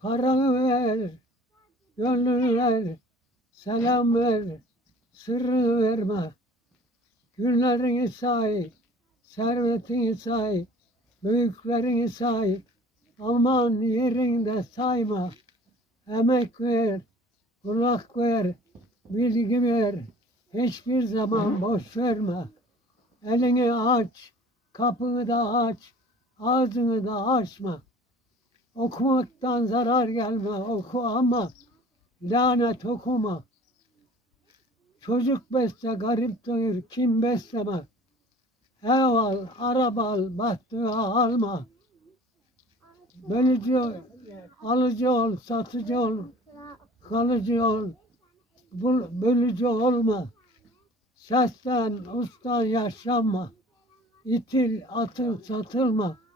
Paranı ver, gönlünü ver, selam ver, sırrını verme. Günlerini say, servetini say, büyüklerini say. Aman yerinde sayma. Emek ver, kulak ver, bilgi ver. Hiçbir zaman boş verme. Elini aç, kapını da aç, ağzını da açma. Okumaktan zarar gelme, oku ama lanet okuma. Çocuk besle, garip doyur, kim besleme. Ev al, araba al, bahtığı alma. Bölücü, alıcı ol, satıcı ol, kalıcı ol, bul, bölücü olma. Sesten, ustan yaşlanma. İtil, atıl, satılma.